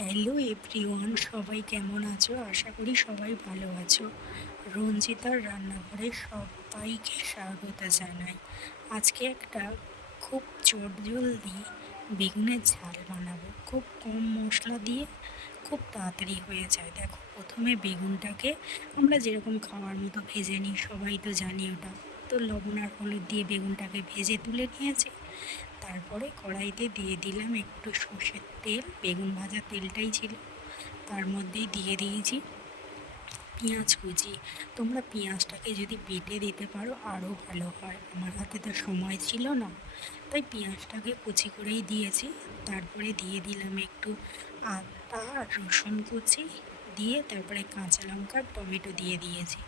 Hello everyone সবাই কেমন আছো? আশা করি সবাই ভালো আছো। রঞ্জিতার রান্নাঘরে সবাইকে স্বাগত জানাই। আজকে একটা খুব চটজলদি বেগুনের ঝাল বানাবো। খুব কম মশলা দিয়ে খুব তাড়াতাড়ি হয়ে যায়। দেখো, প্রথমে বেগুনটাকে আমরা যেরকম খাওয়ার মতো ভেজে নিই, সবাই তো জানি ওটা। তো লবণ আর হলুদ দিয়ে বেগুনটাকে ভেজে তুলে নিয়েছি। তারপরে কড়াইতে দিয়ে দিলাম একটু সর্ষের তেল, বেগুন ভাজা তেলটাই ছিল। তার মধ্যেই দিয়ে দিয়েছি পেঁয়াজ কুচি। তোমরা পেঁয়াজটাকে যদি বেটে দিতে পারো, আরও ভালো হয়। আমার হাতে তো সময় ছিল না, তাই পেঁয়াজটাকে কুচি করেই দিয়েছি। তারপরে দিয়ে দিলাম একটু আদা রসুন কুচি। দিয়ে তারপরে কাঁচা লঙ্কা টমেটো দিয়ে দিয়েছি।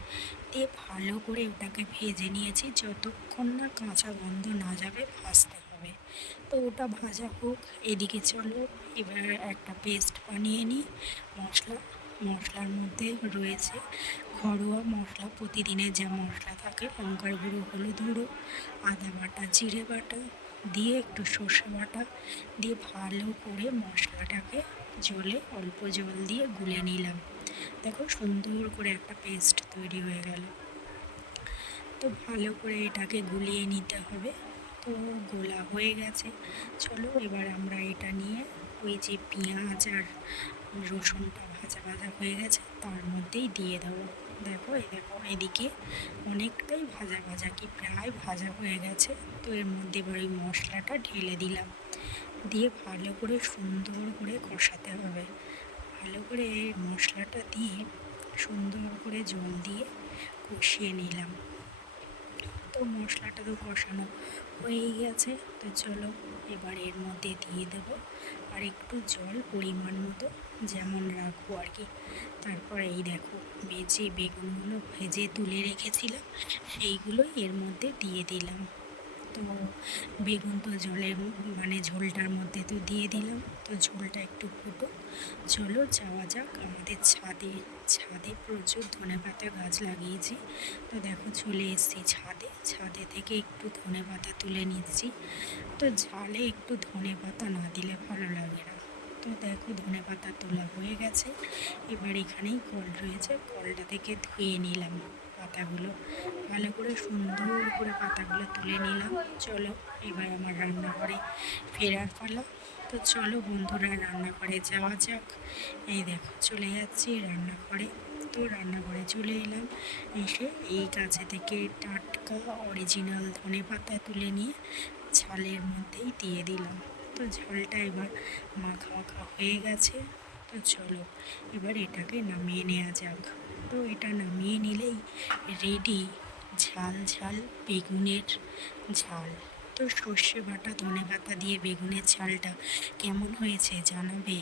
দিয়ে ভালো করে ওটাকে ভেজে নিয়েছি। যতক্ষণ না কাঁচা গন্ধ না যাবে, ভাজতে হবে। তো ওটা ভাজা হোক, এদিকে চলো, এবার একটা পেস্ট বানিয়ে নিই। মশলা, মশলার মধ্যে রয়েছে ঘরোয়া মশলা। প্রতিদিনের যা মশলা থাকে, লঙ্কার গুঁড়ো, হলুদ গুঁড়ো, আদা বাটা, জিরে বাটা দিয়ে একটু সর্ষে বাটা দিয়ে ভালো করে মশলাটাকে জলে অল্প জল দিয়ে গুলে নিলাম। দেখো সুন্দর করে একটা পেস্ট তৈরি হয়ে গেল। তো ভালো করে এটাকে গুলিয়ে নিতে হবে। তো গোলা হয়ে গেছে। চলো এবার আমরা এটা নিয়ে ওই যে পেঁয়াজ আর রসুনটা ভাজা ভাজা হয়ে গেছে, তার মধ্যেই দিয়ে দেবো। দেখো, এই দেখো, এদিকে অনেকটাই ভাজা ভাজা কি প্রায় ভাজা হয়ে গেছে। তো এর মধ্যে এবার ওই মশলাটা ঢেলে দিলাম। দিয়ে ভালো করে সুন্দর করে কষাতে হবে। ভালো করে মশলাটা দিয়ে সুন্দর করে জল দিয়ে কষিয়ে নিলাম। মশলাটা তো কষানো হয়ে গেছে। তো চলো এবার এর মধ্যে দিয়ে দেব আর একটু জল পরিমাণ মতো যেমন রাখব আর কি। তারপর এই দেখো ভেজে বেগুনগুলো ভেজে তুলে রেখেছিলাম সেইগুলোই এর মধ্যে দিয়ে দিলাম। তো বেগুন তো জলে মানে ঝোলটার মধ্যে তো দিয়ে দিলাম। তো ঝোলটা একটু ফুটো চলো যাওয়া যাক। আমাদের ছাদে ছাদে প্রচুর ধনে পাতা গাছ লাগিয়েছি। তো দেখো চলে এসেছি ছাদে। ছাদে থেকে একটু ধনে পাতা তুলে নিচ্ছি। তো ঝালে একটু ধনে পাতা না দিলে ভালো লাগে না। তো দেখো ধনে পাতা তোলা হয়ে গেছে। এবার এখানেই কল রয়েছে। কলটা থেকে ধুয়ে নিলাম। পাতাগুলো। ভালো করে সুন্দর করে পাতাগুলো তুলে নিলাম। চলো, এবার আমার রান্নাঘরে ফেরার পালা। তো চলো বন্ধুরা, রান্নাঘরে যাওয়া যাক। এই দেখো, চলে যাচ্ছি রান্নাঘরে। তো রান্নাঘরে চলে এলাম। এসে এই গাছে থেকে টাটকা অরিজিনাল ধনে পাতা তুলে নিয়ে ঝালের মধ্যেই দিয়ে দিলাম। তো ঝালটা এবার মাখা মাখা হয়ে গেছে। তো চলো, এবার এটাকে নামিয়ে নেওয়া যাক। তো এটা নামিয়ে নিলেই রেডি ঝাল ঝাল বেগুনের ঝাল। তো সর্ষে বাটা ধনে পাতা দিয়ে বেগুনের ঝালটা কেমন হয়েছে জানাবে?